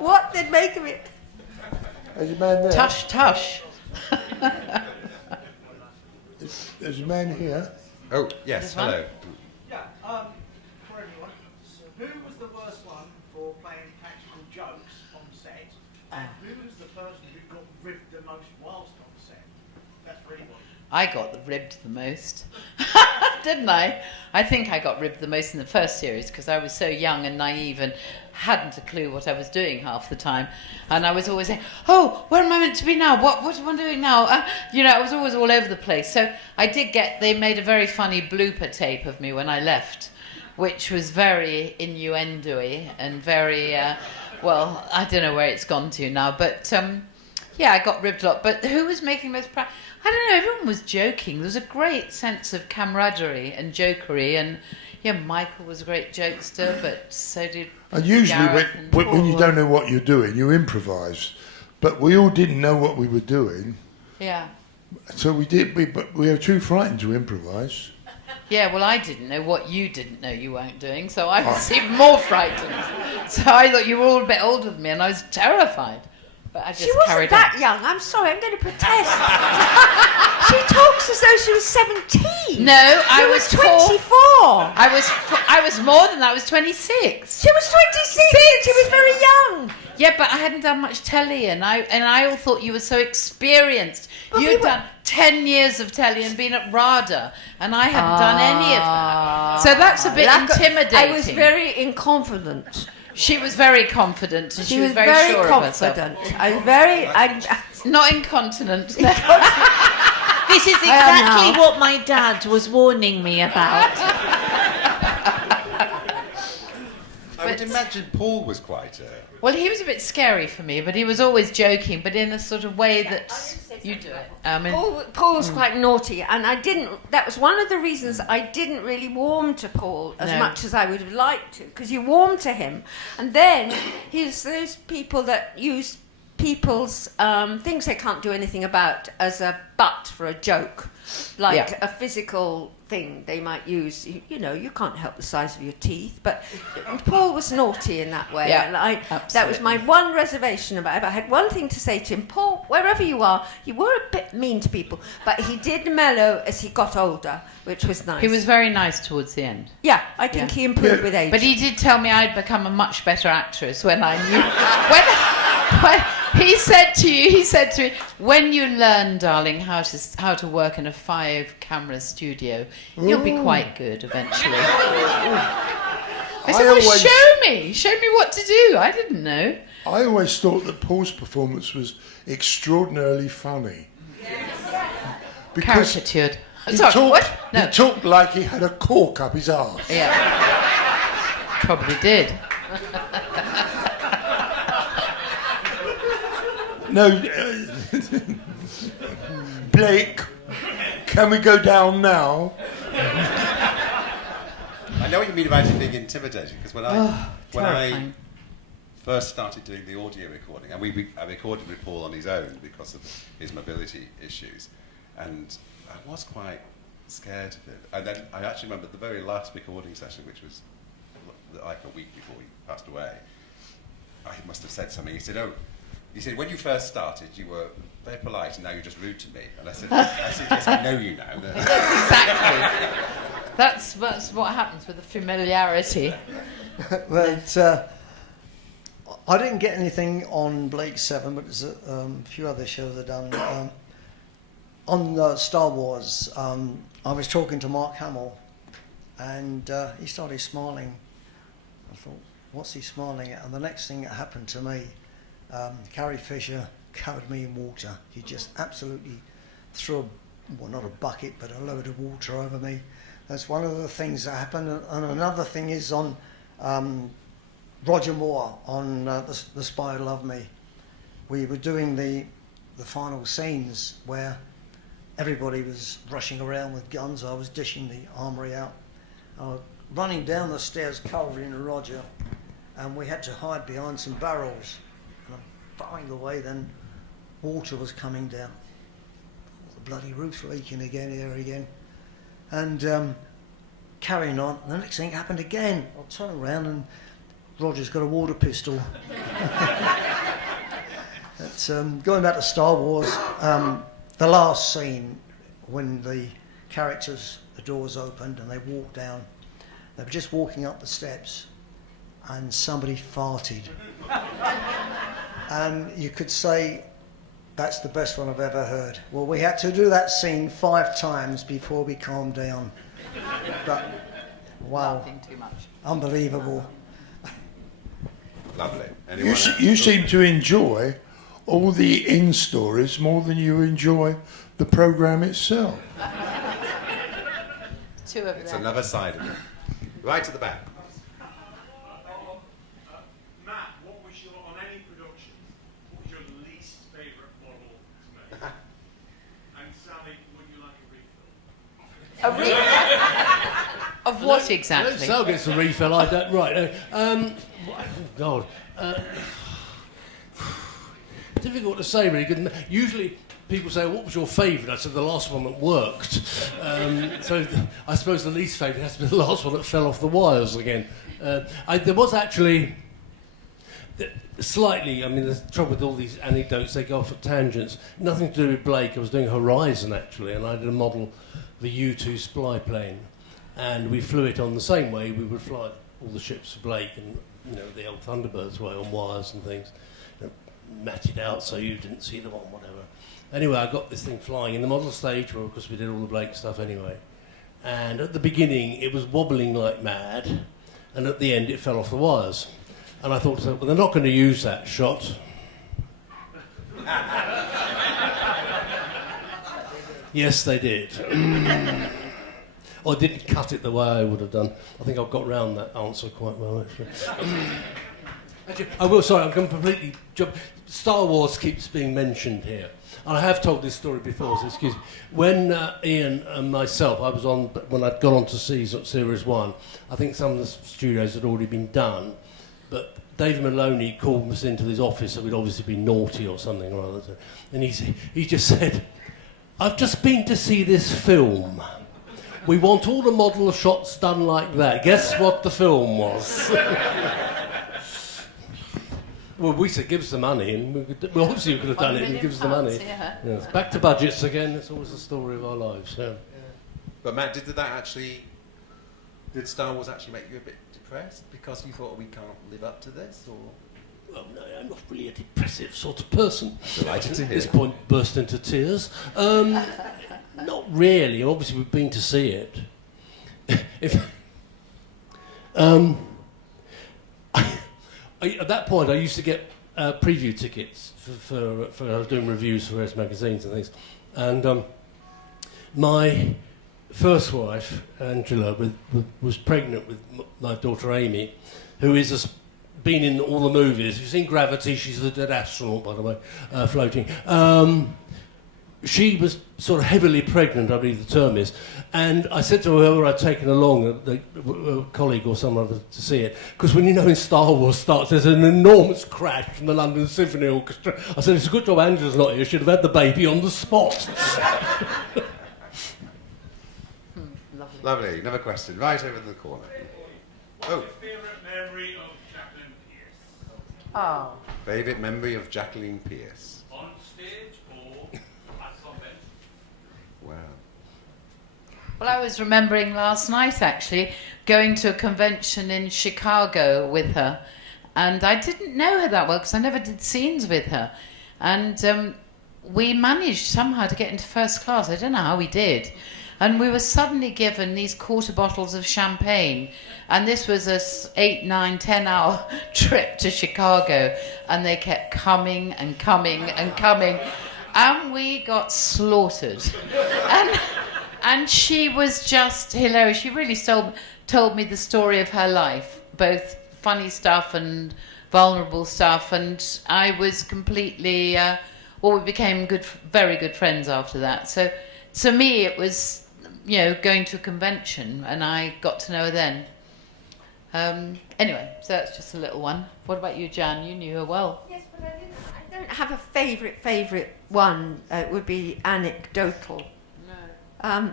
What they'd make of it. There's a man there. Tush, tush. There's a man here. Oh, yes, hello. Yeah, for everyone, who was the worst one for playing practical jokes on set, and who was the person who got ribbed the most whilst on set? That's for anyone. I got ribbed the most, didn't I? I think I got ribbed the most in the first series because I was so young and naive and hadn't a clue what I was doing half the time. And I was always saying, oh, where am I meant to be now? What am I doing now? I was always all over the place. So I did they made a very funny blooper tape of me when I left, which was very innuendo-y and very, well, I don't know where it's gone to now. But, yeah, I got ribbed a lot. But who was making most I don't know, everyone was joking. There was a great sense of camaraderie and jokery. And, yeah, Michael was a great jokester, but so did And usually Gareth when you don't know what you're doing, you improvise. But we all didn't know what we were doing. Yeah. So but we were too frightened to improvise. Yeah, well, I didn't know what you didn't know you weren't doing, so I was even more frightened. So I thought you were all a bit older than me, and I was terrified. But I just She wasn't carried that on. young. I'm sorry, I'm going to protest. She talks as though she was 17. No, I was 24. I was more than that. I was 26. She was 26 and she was very young. Yeah, but I hadn't done much telly, and I all thought you were so experienced. You'd done 10 years of telly and been at RADA, and I hadn't done any of that. So that's a bit intimidating. I was very inconfident. She was very confident, and She was was very sure confident. of herself. I was very. Not incontinent. This is exactly what my dad was warning me about. I would imagine Paul was quite Well, he was a bit scary for me, but he was always joking, but in a sort of way that you do it. Paul was quite naughty, and I didn't. That was one of the reasons I didn't really warm to Paul as much as I would have liked to, because you warm to him, and then he's those people that use people's things they can't do anything about as a butt for a joke, like a physical thing they might use. You know, you can't help the size of your teeth, but Paul was naughty in that way, and that was my one reservation about it. I had one thing to say to him: Paul, wherever you are, you were a bit mean to people, but he did mellow as he got older, which was nice. He was very nice towards the end. Yeah, I think he improved with age. But he did tell me I'd become a much better actress when I knew... when he said to me, when you learn, darling, how to work in a 5-camera studio, you'll be quite good eventually. I said, show me what to do. I didn't know. I always thought that Paul's performance was extraordinarily funny. Because caricatured. He talked like he had a cork up his arse. Yeah. Probably did. No, Blake, can we go down now? I know what you mean about it being intimidating, because when I first started doing the audio recording, and I recorded with Paul on his own because of his mobility issues, and I was quite scared of him. And then I actually remember the very last recording session, which was like a week before he passed away, I must have said something. He said, when you first started, you were very polite, and now you're just rude to me. And I said, yes, I know you now. That's exactly. That's what happens with the familiarity. But I didn't get anything on Blake 7, but there's a few other shows I've done. On Star Wars, I was talking to Mark Hamill, and he started smiling. I thought, what's he smiling at? And the next thing that happened to me, Carrie Fisher covered me in water. He just absolutely threw, not a bucket, but a load of water over me. That's one of the things that happened. And another thing is on Roger Moore on The Spy Who Loved Me. We were doing the final scenes where everybody was rushing around with guns. I was dishing the armoury out. I was running down the stairs covering Roger, and we had to hide behind some barrels. And I'm firing away, then water was coming down. The bloody roof's leaking again here again. And carrying on, and the next thing happened again. I'll turn around and Roger's got a water pistol. It's, going back to Star Wars, the last scene when the characters, the doors opened and they walked down, they were just walking up the steps and somebody farted. And you could say, that's the best one I've ever heard. Well, we had to do that scene 5 times before we calmed down. But, wow, Laughing too much. Unbelievable. Lovely. You seem to enjoy all the in-stories more than you enjoy the programme itself. Two of them. It's another side of it. Right at the back. Matt, what was your, on any production, what was your least favourite model to make? And Sally, would you like a refill? A refill? Of what exactly? So gets a refill. I don't. Right. God. Difficult to say, really. Usually, people say, "What was your favourite?" I said, "The last one that worked." So I suppose the least favourite has to be the last one that fell off the wires again. There was actually slightly. I mean, the trouble with all these anecdotes, they go off at tangents. Nothing to do with Blake. I was doing Horizon actually, and I did a model of a U-2 spy plane, and we flew it on the same way we would fly all the ships for Blake, and the old Thunderbirds way on wires and things. Matched out so you didn't see them on whatever. Anyway, I got this thing flying in the model stage, well, of course we did all the Blake stuff anyway. And at the beginning, it was wobbling like mad, and at the end, it fell off the wires. And I thought, well, they're not going to use that shot. Yes, they did. Or didn't cut it the way I would have done. I think I've got round that answer quite well, actually. Actually, I will, sorry, I'm completely... Star Wars keeps being mentioned here. And I have told this story before, so excuse me. When Ian and myself, when I'd gone on to Series 1, I think some of the studios had already been done, but David Maloney called us into his office, so we'd obviously been naughty or something or other. And he just said, I've just been to see this film. We want all the model shots done like that. Guess what the film was? Well, we said, give us the money, and we obviously could have done it and give us the money. Yeah. Yes. Back to budgets again, it's always the story of our lives. Yeah. But Matt, did Star Wars actually make you a bit depressed because you thought we can't live up to this, or? Well, no, I'm not really a depressive sort of person. Delighted to hear. At this point, burst into tears. Not really. Obviously, we've been to see it. At that point, I used to get preview tickets for I was doing reviews for various magazines and things. And my first wife, Angela, was pregnant with my daughter Amy, who is been in all the movies. You've seen Gravity, she's a dead astronaut, by the way, floating. She was sort of heavily pregnant, I believe the term is, and I said to whoever I'd taken along, a colleague or someone to see it, because when you know in Star Wars starts, there's an enormous crash from the London Symphony Orchestra. I said, it's a good job Angela's not here, she'd have had the baby on the spot. Lovely, another question, right over in the corner. Oh. Favourite memory of Jacqueline Pearce? Oh. Favourite memory of Jacqueline Pearce? On stage or at convention? Wow. Well, I was remembering last night, actually, going to a convention in Chicago with her. And I didn't know her that well because I never did scenes with her. And we managed somehow to get into first class. I don't know how we did. And we were suddenly given these quarter bottles of champagne. And this was a 8, 9, 10-hour trip to Chicago. And they kept coming and coming and coming. And we got slaughtered. And she was just hilarious. She really told me the story of her life, both funny stuff and vulnerable stuff. And I was completely... we became very good friends after that. So to me, it was... going to a convention, and I got to know her then. Anyway, so that's just a little one. What about you, Jan? You knew her well. Yes, but I don't have a favourite one. It would be anecdotal. No.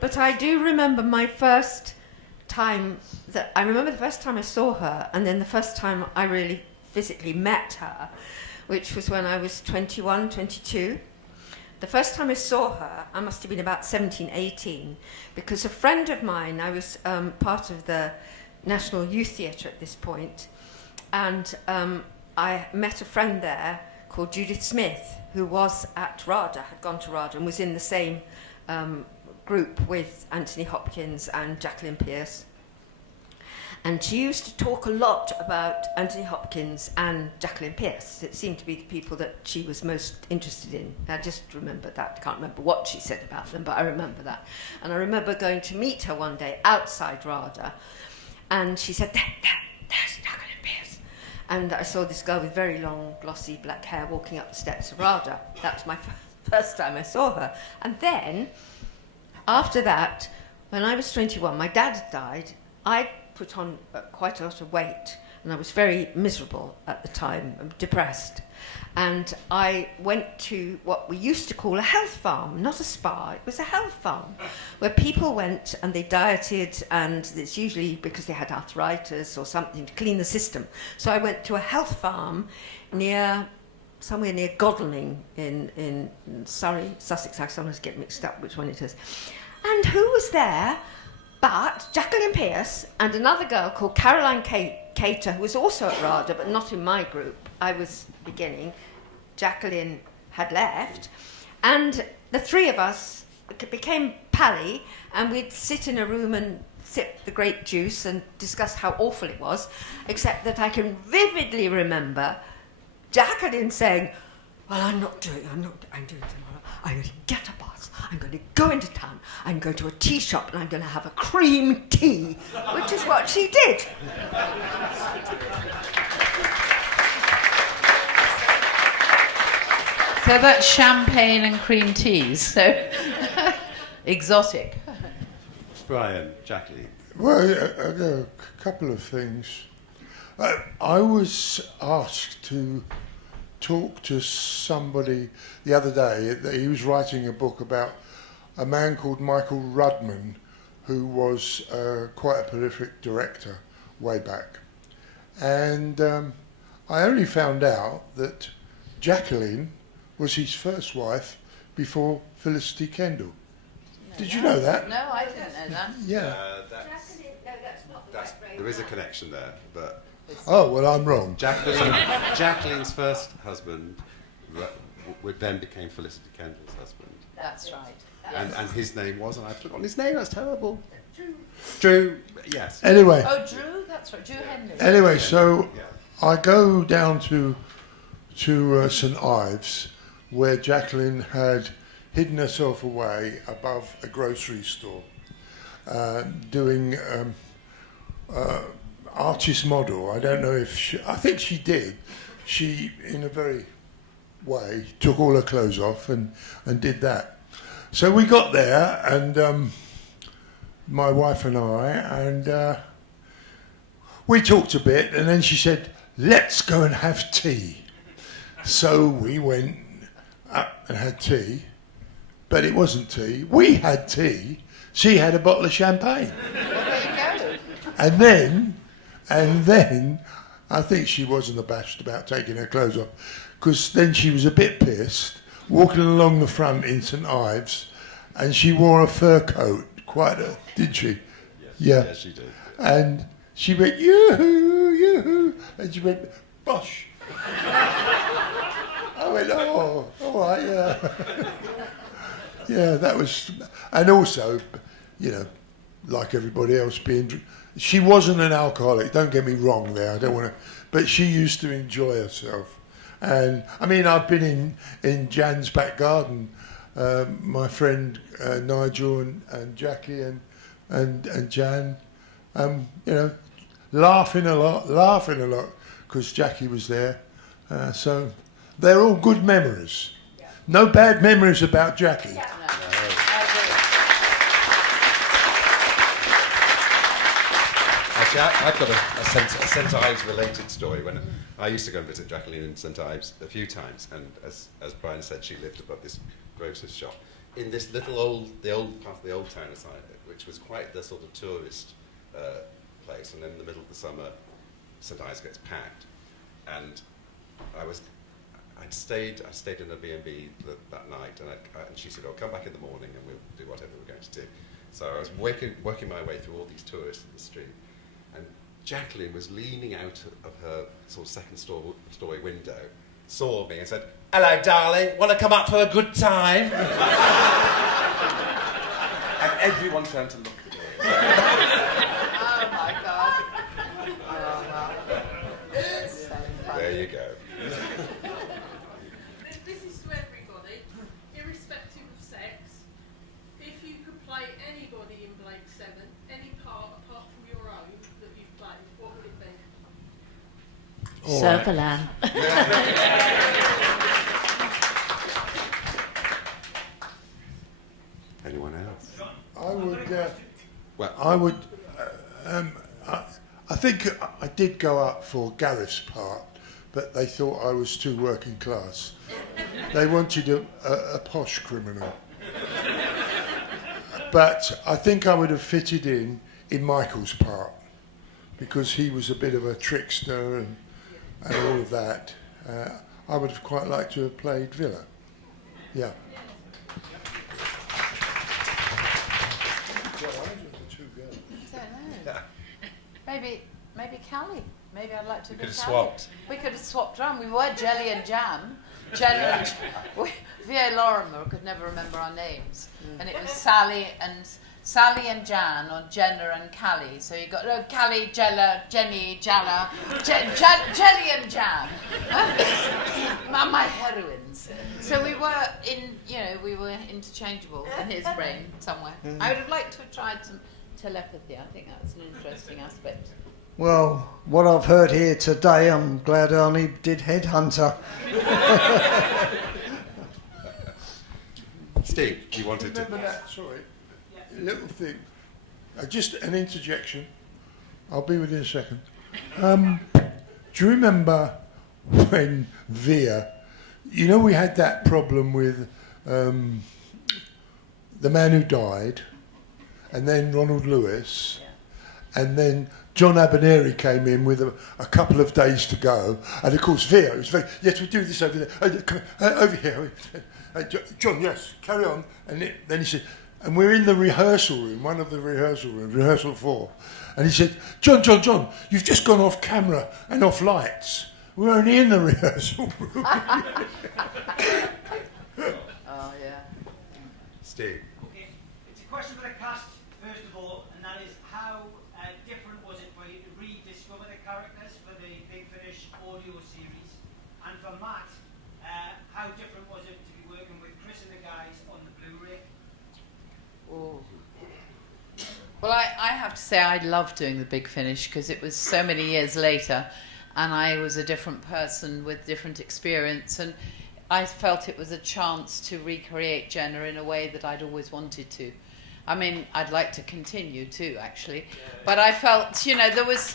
But I do remember my first time I remember the first time I saw her, and then the first time I really physically met her, which was when I was 21, 22. The first time I saw her, I must have been about 17, 18, because a friend of mine, I was part of the National Youth Theatre at this point, and I met a friend there called Judith Smith, who was at RADA, had gone to RADA, and was in the same group with Anthony Hopkins and Jacqueline Pearce. And she used to talk a lot about Anthony Hopkins and Jacqueline Pearce. It seemed to be the people that she was most interested in. I just remember that. I can't remember what she said about them, but I remember that. And I remember going to meet her one day outside RADA, and she said, there's Jacqueline Pearce. And I saw this girl with very long, glossy black hair walking up the steps of RADA. That was my first time I saw her. And then, after that, when I was 21, my dad died. I put on quite a lot of weight, and I was very miserable at the time, depressed. And I went to what we used to call a health farm, not a spa, it was a health farm, where people went and they dieted, and it's usually because they had arthritis or something to clean the system. So I went to a health farm somewhere near Godalming in Surrey, Sussex. I sometimes get mixed up which one it is. And who was there but Jacqueline Pearce and another girl called Caroline Cater, who was also at RADA, but not in my group. I was beginning. Jacqueline had left. And the three of us became pally, and we'd sit in a room and sip the grape juice and discuss how awful it was, except that I can vividly remember Jacqueline saying, well, I'm doing it tomorrow. I'm going to get a bus. I'm going to go into town. I'm going to a tea shop and I'm going to have a cream tea, which is what she did. So that's champagne and cream teas. So exotic. Brian, Jackie. Well, a couple of things. I was asked to talk to somebody the other day. That he was writing a book about a man called Michael Rudman, who was quite a prolific director way back. And I only found out that Jacqueline was his first wife before Felicity Kendall. Did you know that? No, I didn't know that. Yeah. There is a connection there, but... Oh, well, I'm wrong. Jacqueline's first husband then became Felicity Kendall's husband. That's right. And his name was, and I've forgotten his name, that's terrible. Drew, yes. Anyway. Oh, Drew, that's right, Drew Henry. Anyway, so I go down to St Ives, where Jacqueline had hidden herself away above a grocery store, doing artist model. I don't know if I think she did. She, in a very way, took all her clothes off and did that. So we got there, and my wife and I, and we talked a bit, and then she said, let's go and have tea. So we went up and had tea, but it wasn't tea. We had tea. She had a bottle of champagne. Well, there you go. And then, I think she wasn't abashed about taking her clothes off, because then she was a bit pissed, walking along the front in St Ives, and she wore a fur coat, did she? Yes, she did. And she went, yoo-hoo, yoo-hoo, and she went, bosh. I went, oh, all right, yeah. Yeah, that was, and also, you know, like everybody else she wasn't an alcoholic, don't get me wrong there, I don't want to, but she used to enjoy herself. And, I mean, I've been in Jan's back garden, my friend Nigel and Jackie and Jan, you know, laughing a lot, because Jackie was there. So they're all good memories. Yeah. No bad memories about Jackie. Yeah. No. Actually, I've got a St Ives related story. When I used to go and visit Jacqueline in St Ives a few times, and as Brian said, she lived above this grocer's shop in this the old part of the old Tyneside, which was quite the sort of tourist place. And then in the middle of the summer, St Ives gets packed, and I'd stayed in a B&B that night, and she said, "Oh, come back in the morning and we'll do whatever we're going to do." So I was working my way through all these tourists in the street, and Jacqueline was leaning out of her sort of second story window, saw me and said, "Hello, darling, want to come up for a good time?" And everyone turned to look at me. Oh my God. Oh, wow. It's so funny. There you go. This is to everybody, irrespective of sex. If you could play anybody in Blake 7, any part apart from your own that you've played, what would it be? Sutherland. Anyone else? I think I did go up for Gareth's part, but they thought I was too working class. They wanted a posh criminal. But I think I would have fitted in Michael's part, because he was a bit of a trickster and all of that. I would have quite liked to have played Villa. Yeah. Maybe Callie. Maybe I'd like to You be could have Callie. swapped. We could have swapped around. We were Jelly and Jam. Jenna and VA Lorimer could never remember our names. And it was Sally and Sally and Jan, or Jenna and Callie. So you got Callie, Jella, Jenny, Jalla, Jelly and Jan. My heroines. So we were interchangeable in his brain somewhere. I would have liked to have tried some telepathy. I think that's an interesting aspect. Well, what I've heard here today, I'm glad I only did Headhunter. Steve, you wanted to... Remember that? Sorry. Little thing. Just an interjection. I'll be with you in a second. Do you remember when Via... You know we had that problem with The Man Who Died, and then Ronald Lewis, and then John Abernethy came in with a couple of days to go, and of course Via was very, yes, we do this over there, over here. John, yes, carry on. And then he said, and we're in the rehearsal room, one of the rehearsal rooms, rehearsal 4, and he said, John, you've just gone off camera and off lights. We're only in the rehearsal room. Oh, yeah. Steve. Okay, it's a question for the cast, first of all, and that is how different was it for you to rediscover the characters for the Big Finish audio series? And for Matt, how different was it to be working with Chris and the guys on the Blu-ray? Oh. Well, I have to say I love doing the Big Finish because it was so many years later and I was a different person with different experience, and I felt it was a chance to recreate Jenna in a way that I'd always wanted to. I mean, I'd like to continue too, actually, but I felt, there was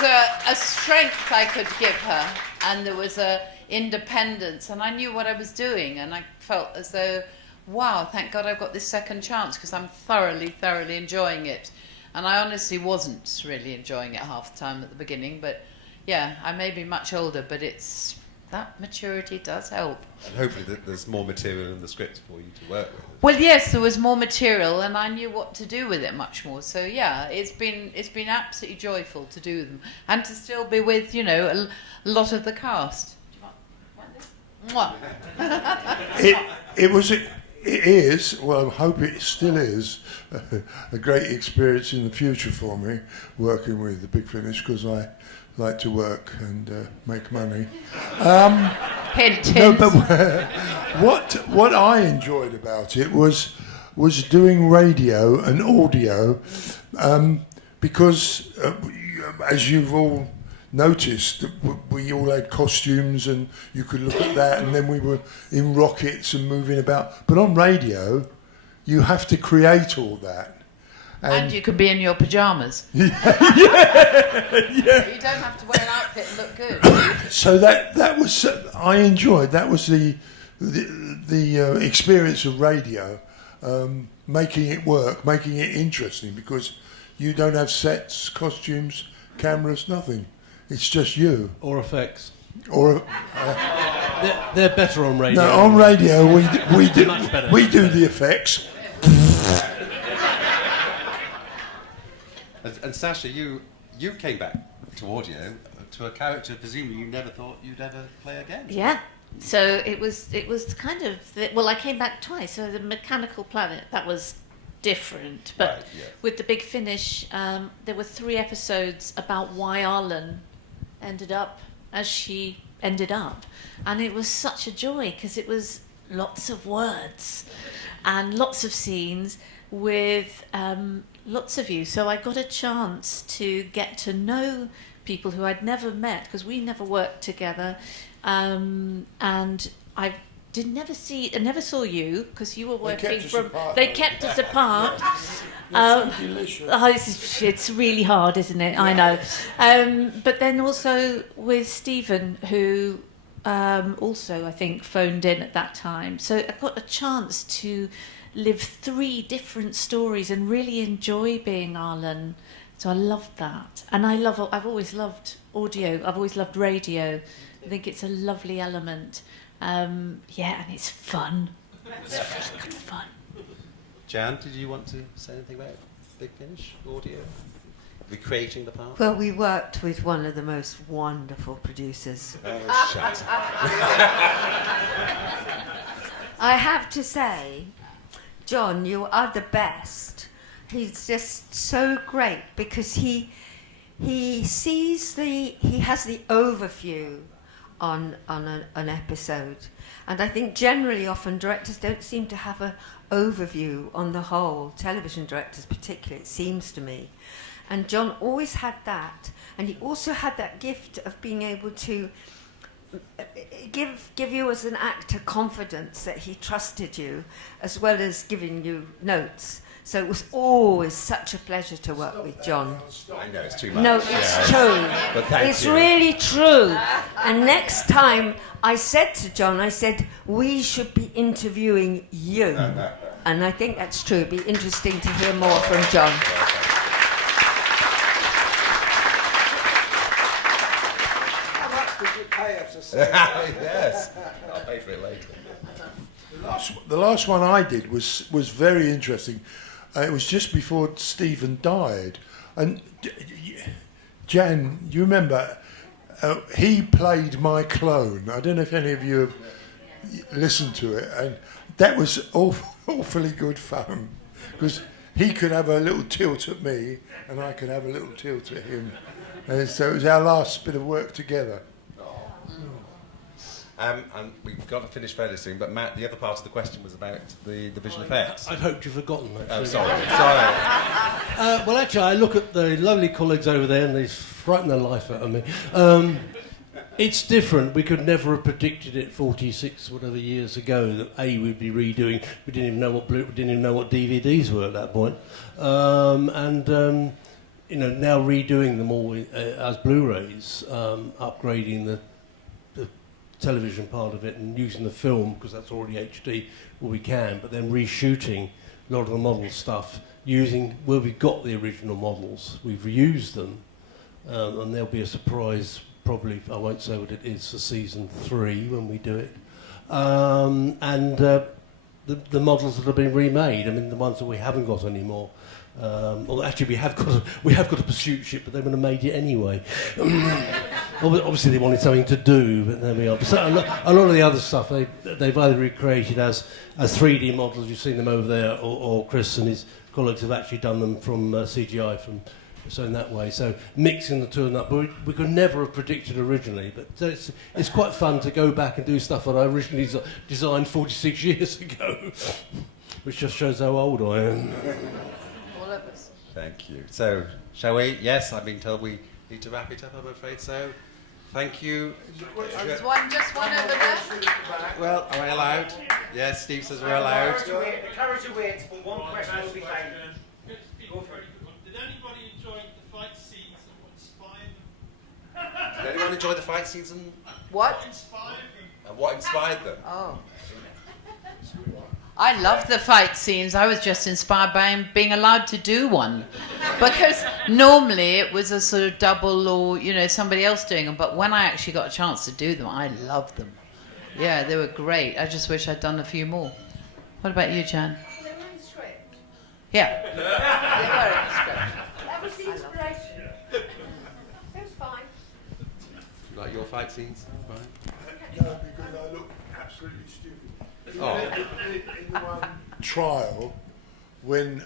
a strength I could give her, and there was a independence, and I knew what I was doing, and I felt as though, wow, thank God I've got this second chance because I'm thoroughly enjoying it. And I honestly wasn't really enjoying it half the time at the beginning, but yeah, I may be much older, but that maturity does help. And hopefully there's more material in the script for you to work with. Well, yes, there was more material, and I knew what to do with it much more. So yeah, it's been absolutely joyful to do them, and to still be with a lot of the cast. Do you want this? Mwah. It is, well, I hope it still is, a great experience in the future for me, working with the Big Finish, because I like to work and make money. Hint. No, but what I enjoyed about it was doing radio and audio, because as you've all noticed, we all had costumes and you could look at that, and then we were in rockets and moving about. But on radio, you have to create all that. And you can be in your pyjamas. Yeah. You don't have to wear an outfit and look good. So that was, I enjoyed. That was the experience of radio, making it work, making it interesting, because you don't have sets, costumes, cameras, nothing. It's just you. Or effects. Or they're better on radio. No, on radio we do the effects. And Sasha, you came back to audio to a character presumably you never thought you'd ever play again. Yeah. So it was kind of I came back twice. So the Mechanical Planet, that was different, but right, yeah. With the Big Finish, there were 3 episodes about why Arlen ended up as she ended up, and it was such a joy because it was lots of words and lots of scenes with lots of you. So I got a chance to get to know people who I'd never met because we never worked together, and I never saw you because you were working They kept us apart. It's really hard, isn't it? Yeah. I know. But then also with Stephen, who also I think phoned in at that time. So I got a chance to live 3 different stories and really enjoy being Arlen. So I loved that, and I've always loved audio. I've always loved radio. I think it's a lovely element. And it's fun. It's really good fun. Jan, did you want to say anything about Big Finish audio? Recreating the part? Well, we worked with one of the most wonderful producers. Oh, shut. I have to say, John, you are the best. he's just so great because he has the overview on an episode, and I think generally often directors don't seem to have an overview on the whole, television directors particularly, it seems to me. And John always had that, and he also had that gift of being able to give you as an actor confidence that he trusted you, as well as giving you notes. So it was always such a pleasure to work with John. I know, it's too much. No, it's true. But thank it's you. really true. And next time I said to John, I said, we should be interviewing you. And I think that's true. It'd be interesting to hear more from John. How much did you pay us to say Yes, I'll pay for it later. The last one I did was very interesting. It was just before Stephen died, and Jan, you remember, he played my clone. I don't know if any of you have listened to it, and that was awfully good fun because he could have a little tilt at me, and I could have a little tilt at him, and so it was our last bit of work together. And we've got to finish fairly soon, but Matt, the other part of the question was about the visual effects. I'd hoped you'd forgotten, actually. Oh, sorry. Well, actually, I look at the lovely colleagues over there and they frighten the life out of me. It's different. We could never have predicted it 46 whatever years ago that we'd be redoing. We didn't even know what DVDs were at that point. You know, now redoing them all as Blu-rays, upgrading the television part of it and using the film because that's already HD we can, but then reshooting a lot of the model stuff using where we've got the original models, we've reused them, and there'll be a surprise probably, I won't say what it is, for season 3 when we do it, the models that have been remade, I mean the ones that we haven't got anymore. Well, actually, we have got a pursuit ship, but they would have made it anyway. Obviously, they wanted something to do, but there we are. So a lot of the other stuff they've either recreated as 3D models. You've seen them over there, or Chris and his colleagues have actually done them from CGI. So in that way, so mixing the two and that, but we could never have predicted originally. But it's quite fun to go back and do stuff that I originally designed 46 years ago, which just shows how old I am. Thank you. So, shall we? Yes, I've been told we need to wrap it up, I'm afraid. So, thank you. There's just one over there. Well, are we allowed? Yes, Steve says we're allowed. The courage awaits, but one question will be taken. Go for it. Did anybody enjoy the fight scenes and what inspired them? Did anyone enjoy the fight scenes and What? what inspired them? Oh. I loved the fight scenes. I was just inspired by being allowed to do one. Because normally it was a sort of double or, somebody else doing them. But when I actually got a chance to do them, I loved them. Yeah, they were great. I just wish I'd done a few more. What about you, Jan? They were in the script. Yeah. They were in the script. That was the inspiration. It was fine. Like your fight scenes? Fine. No, because I look absolutely stupid. Oh. In the one trial, when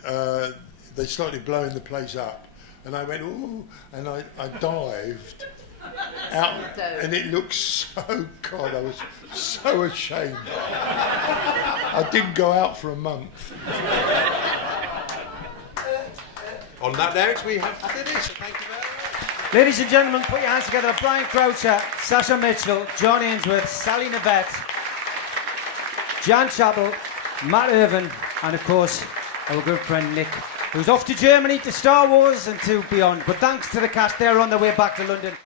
they started blowing the place up, and I went, ooh, and I dived out, and it looked so, God, I was so ashamed. I didn't go out for a month. On that note, we have finished. Thank you very much. Ladies and gentlemen, put your hands together. Brian Croucher, Sasha Mitchell, John Ainsworth, Sally Knyvette, Jan Chappel, Matt Irvin, and of course our good friend Nick, who's off to Germany to Star Wars and to beyond. But thanks to the cast, they're on their way back to London.